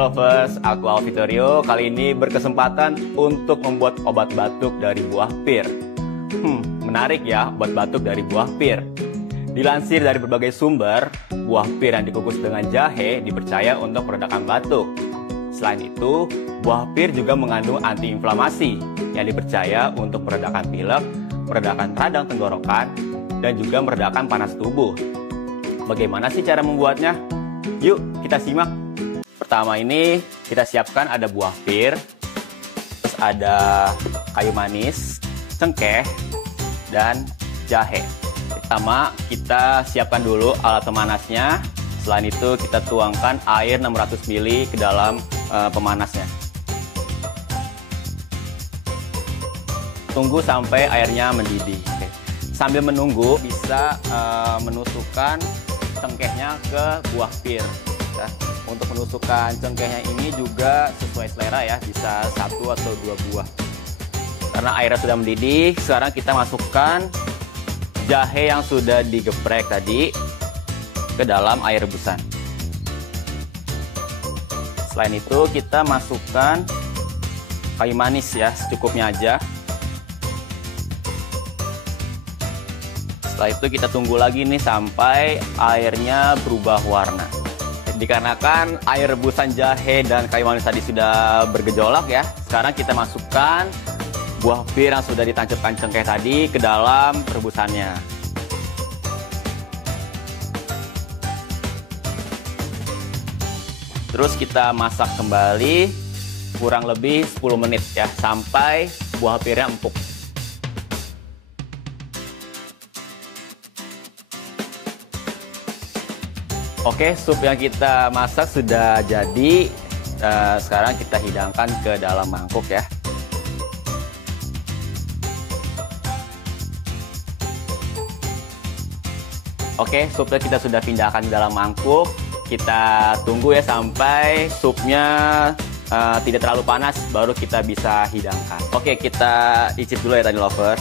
Tani Lovers, aku Alvitorio kali ini berkesempatan untuk membuat obat batuk dari buah pir. Menarik ya, obat batuk dari buah pir. Dilansir dari berbagai sumber, buah pir yang dikukus dengan jahe dipercaya untuk meredakan batuk. Selain itu, buah pir juga mengandung antiinflamasi yang dipercaya untuk meredakan pilek, meredakan radang tenggorokan, dan juga meredakan panas tubuh. Bagaimana sih cara membuatnya? Yuk kita simak. Pertama ini kita siapkan ada buah pir, terus ada kayu manis, cengkeh, dan jahe. Pertama kita siapkan dulu alat pemanasnya. Selain itu kita tuangkan air 600 ml ke dalam pemanasnya. Tunggu sampai airnya mendidih. Sambil menunggu bisa menusukkan cengkehnya ke buah pir. Untuk menusukkan cengkehnya ini juga sesuai selera ya, bisa 1 atau 2 buah. Karena airnya sudah mendidih, sekarang kita masukkan jahe yang sudah digeprek tadi ke dalam air rebusan. Selain itu kita masukkan kayu manis ya, secukupnya aja. Setelah itu kita tunggu lagi nih sampai airnya berubah warna. Dikarenakan air rebusan jahe dan kayu manis tadi sudah bergejolak ya, sekarang kita masukkan buah pir yang sudah ditancapkan cengkeh tadi ke dalam rebusannya. Terus kita masak kembali kurang lebih 10 menit ya, sampai buah pirnya empuk. Oke, sup yang kita masak sudah jadi. Sekarang kita hidangkan ke dalam mangkuk ya. Oke, supnya kita sudah pindahkan ke dalam mangkuk. Kita tunggu ya sampai supnya tidak terlalu panas, baru kita bisa hidangkan. Oke, kita icip dulu ya Tani Lovers.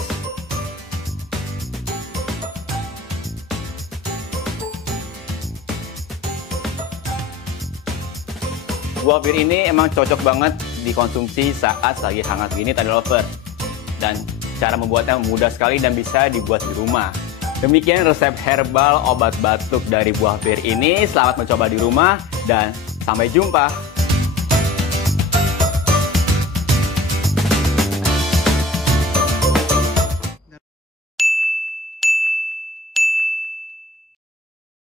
Buah pir ini emang cocok banget dikonsumsi saat lagi hangat gini Tani Lovers. Dan cara membuatnya mudah sekali dan bisa dibuat di rumah. Demikian resep herbal obat batuk dari buah pir ini. Selamat mencoba di rumah dan sampai jumpa.